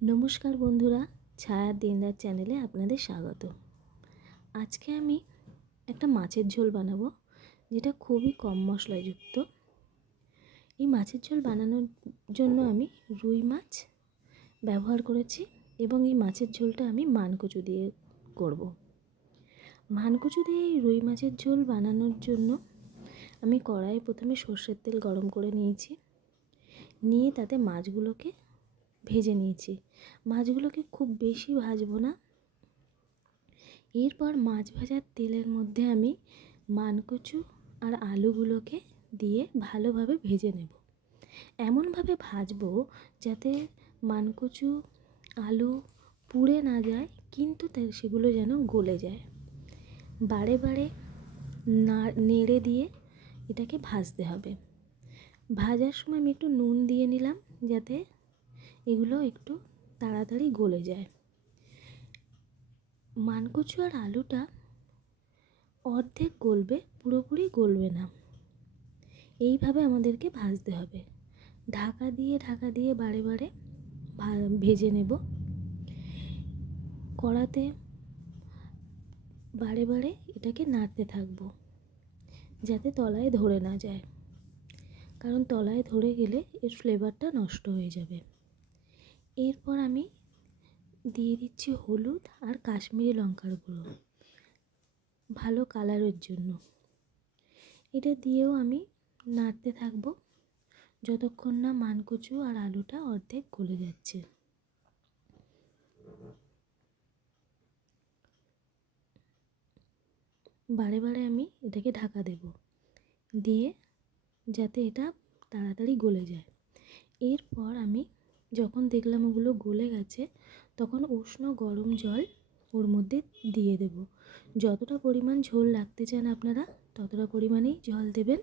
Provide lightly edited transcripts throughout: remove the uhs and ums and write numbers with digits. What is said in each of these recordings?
নমস্কার বন্ধুরা, ছায়ার দিনরাত চ্যানেলে আপনাদের স্বাগত। আজকে আমি একটা মাছের ঝোল বানাবো, যেটা খুবই কম মশলাযুক্ত। এই মাছের ঝোল বানানোর জন্য আমি রুই মাছ ব্যবহার করেছি এবং এই মাছের ঝোলটা আমি মানকচু দিয়ে করব। মানকচু দিয়ে এই রুই মাছের ঝোল বানানোর জন্য আমি কড়াইয়ে প্রথমে সর্ষের তেল গরম করে নিয়েছি, নিয়ে তাতে মাছগুলোকে ভেজে নিয়েছি। মাছগুলোকে খুব বেশি ভাজবো না। এরপর মাছ ভাজার তেলের মধ্যে আমি মানকচু আর আলুগুলোকে দিয়ে ভালোভাবে ভেজে নেব। এমনভাবে ভাজবো যাতে মানকচু আলু পুড়ে না যায়, কিন্তু সেগুলো যেন গলে যায়। বারে বারে নেড়ে দিয়ে এটাকে ভাজতে হবে। ভাজার সময় আমি একটু নুন দিয়ে নিলাম, যাতে এগুলো একটু তাড়াতাড়ি গলে যায়। মানকচু আর আলুটা অর্ধেক গলবে, পুরোপুরি গলবে না। এইভাবে আমাদেরকে ভাজতে হবে। ঢাকা দিয়ে বারে বারে ভেজে নেব। কড়াতে বারে বারে এটাকে নাড়তে থাকবো, যাতে তলায় ধরে না যায়, কারণ তলায় ধরে গেলে এর ফ্লেভারটা নষ্ট হয়ে যাবে। এরপর আমি দিয়ে দিচ্ছি হলুদ আর কাশ্মীরি লঙ্কার গুঁড়ো, ভালো কালারের জন্য। এটা দিয়েও আমি নাড়তে থাকবো যতক্ষণ না মানকচু আর আলুটা অর্ধেক গলে যাচ্ছে। বারে বারে আমি এটাকে ঢাকা দেব, দিয়ে যাতে এটা তাড়াতাড়ি গলে যায়। এরপর আমি যখন দেখলাম ওগুলো গলে গেছে, তখন উষ্ণ গরম জল ওর মধ্যে দিয়ে দেব। যতটা পরিমাণ ঝোল রাখতে চান আপনারা ততটা পরিমাণেই জল দেবেন।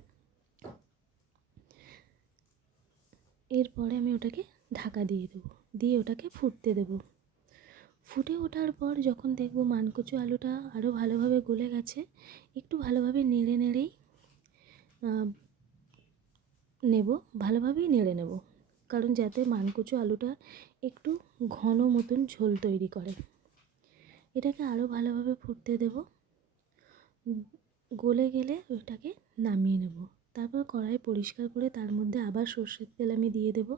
এরপরে আমি ওটাকে ঢাকা দিয়ে দেবো, দিয়ে ওটাকে ফুটতে দেব। ফুটে ওঠার পর যখন দেখব মানকচু আলুটা আরও ভালোভাবে গলে গেছে, একটু ভালোভাবে নেড়েই ভালোভাবেই নেড়ে নেব, কারণ যাতে মানকচু আলুটা একটু ঘন মতন ঝোল তৈরি করে। এটাকে আরও ভালোভাবে ফুটতে দেব। গলে গেলে ওটাকে নামিয়ে নেব। তারপর কড়াই পরিষ্কার করে তার মধ্যে আবার সর্ষের তেল আমি দিয়ে দেব।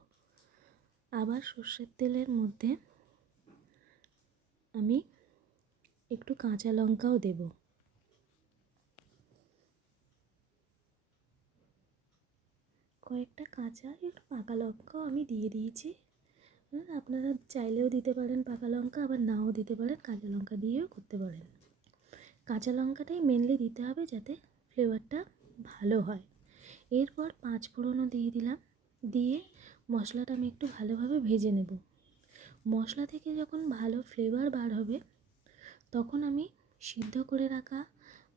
আবার সর্ষের তেলের মধ্যে আমি একটু কাঁচা লঙ্কাও দেব। কয়েকটা কাঁচা একটু পাকা লঙ্কাও আমি দিয়ে দিয়েছি। আপনারা চাইলেও দিতে পারেন পাকা লঙ্কা, আবার নাও দিতে পারেন, কাঁচা লঙ্কা দিয়েও করতে পারেন। কাঁচা লঙ্কাটাই মেনলি দিতে হবে, যাতে ফ্লেভারটা ভালো হয়। এরপর 5 ফোড়নও দিয়ে দিলাম, দিয়ে মশলাটা আমি একটু ভালোভাবে ভেজে নেব। মশলা থেকে যখন ভালো ফ্লেভার বার হবে, তখন আমি সিদ্ধ করে রাখা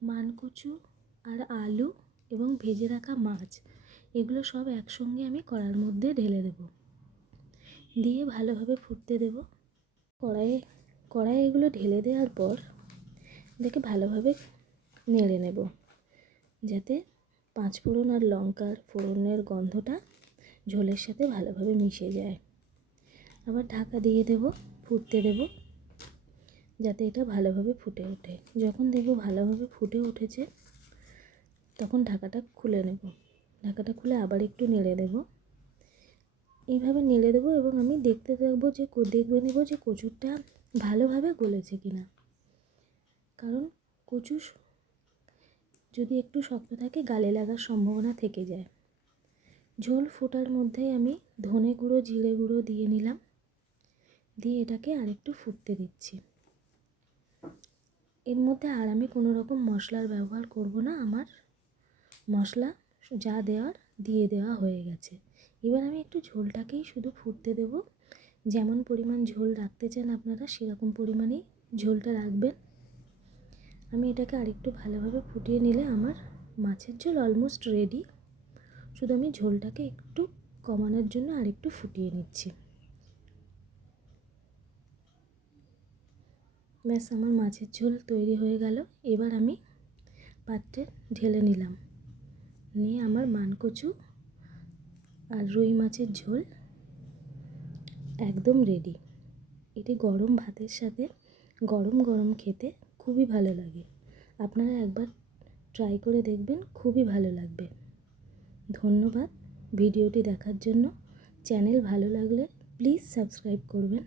মানকচু আর আলু এবং ভেজে রাখা মাছ, এগুলো সব একসঙ্গে আমি কড়ার মধ্যে ঢেলে দেব, দিয়ে ভালোভাবে ফুটতে দেব। কড়াইয়ে এগুলো ঢেলে দেওয়ার পর এটাকে ভালোভাবে নেড়ে নেব, যাতে 5 ফোড়ন আর লঙ্কার ফোড়নের গন্ধটা ঝোলের সাথে ভালোভাবে মিশে যায়। আবার ঢাকা দিয়ে দেব, ফুটতে দেব, যাতে এটা ভালোভাবে ফুটে ওঠে। যখন দেখব ভালোভাবে ফুটে উঠেছে, তখন ঢাকাটা খুলে নেব। ঢাকাটা খুলে আবার একটু নেড়ে দেব। এইভাবে নেড়ে দেবো এবং আমি দেখতে থাকবো দেখে নেব যে কচুরটা ভালোভাবে গলেছে কিনা, কারণ কচু যদি একটু শক্ত থাকে গালে লাগার সম্ভাবনা থেকে যায়। ঝোল ফোটার মধ্যেই আমি ধনে গুঁড়ো জিরে গুঁড়ো দিয়ে নিলাম, দিয়ে এটাকে আরেকটু ফুটতে দিচ্ছি। এর মধ্যে আর আমি কোনো রকম মশলার ব্যবহার করব না। আমার মশলা যা দেওয়ার দিয়ে দেওয়া হয়ে গেছে। এবার আমি একটু ঝোলটাকেই শুধু ফুটতে দেব। যেমন পরিমাণ ঝোল রাখতে চান আপনারা সেরকম পরিমাণেই ঝোলটা রাখবেন। আমি এটাকে আরেকটু ভালোভাবে ফুটিয়ে নিলে আমার মাছের ঝোল অলমোস্ট রেডি। শুধু আমি ঝোলটাকে একটু কমানোর জন্য আরেকটু ফুটিয়ে নিচ্ছি। ব্যাস, আমার মাছের ঝোল তৈরি হয়ে গেল। এবার আমি পাত্রে ঢেলে নিলাম, নিয়ে আমার মানকচু আর রুই মাছের ঝোল একদম রেডি। এটি গরম ভাতের সাথে গরম গরম খেতে খুবই ভালো লাগে। আপনারা একবার ট্রাই করে দেখবেন, খুবই ভালো লাগবে। ধন্যবাদ ভিডিওটি দেখার জন্য। চ্যানেল ভালো লাগলে প্লিজ সাবস্ক্রাইব করবেন।